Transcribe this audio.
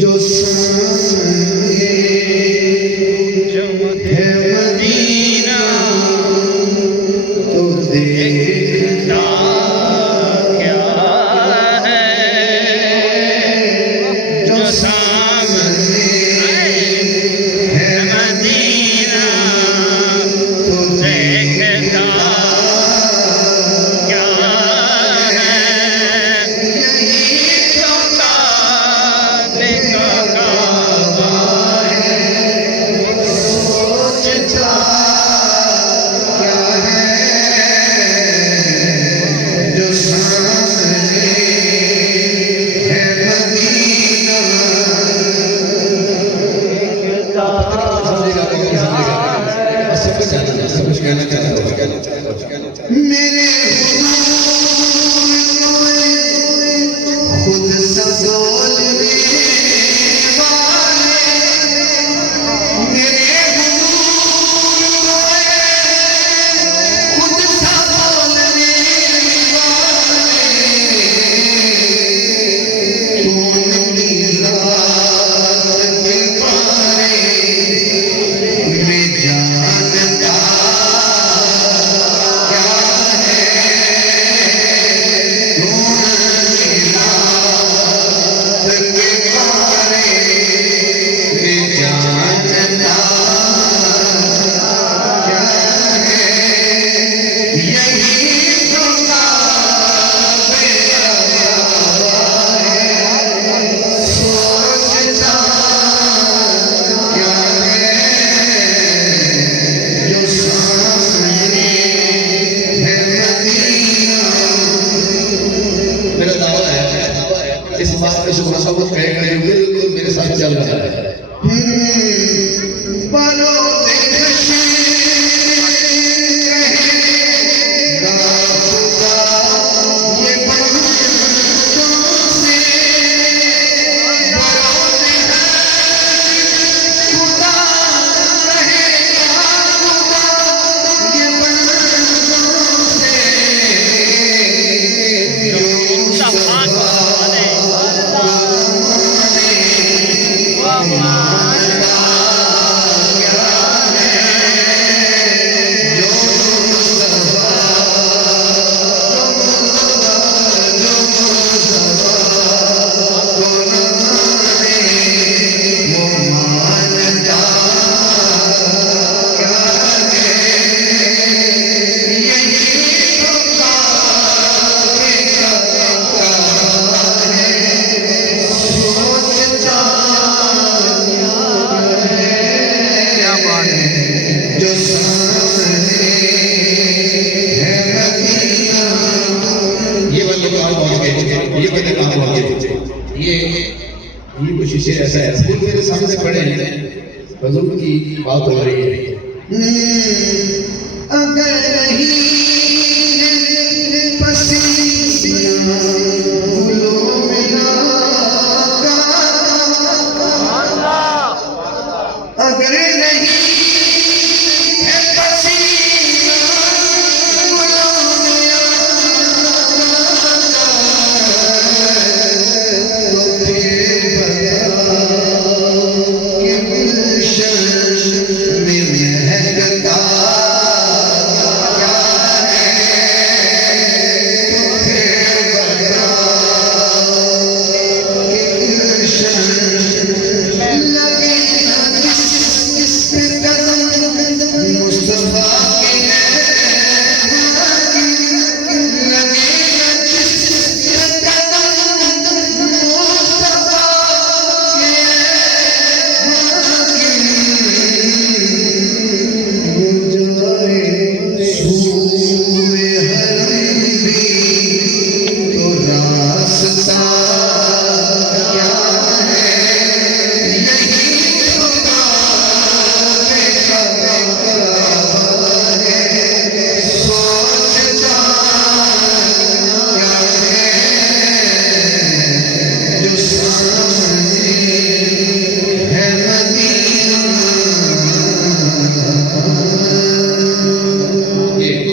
जो सामने है मदीना तो देखता क्या है। जो सामने है मदीना तो देखता क्या है। यही तो काबे का काबा है। सोचता क्या है। जो सामने है मदीना समझ कहना चाहता हूँ मेरे खुद सजोलने वाले मेरे खुद सजोलने वाले कौन की रात के पारे मैं जानता क्या है। मेरा दावा है इस बात पे शुक्र साबत कहेगा ये बिल्कुल मेरे साथ चल रहा है। ये कुछ शेर ऐसा है जो मेरे सामने पड़े हैं हुजूर की बात हो रही है। अगर नहीं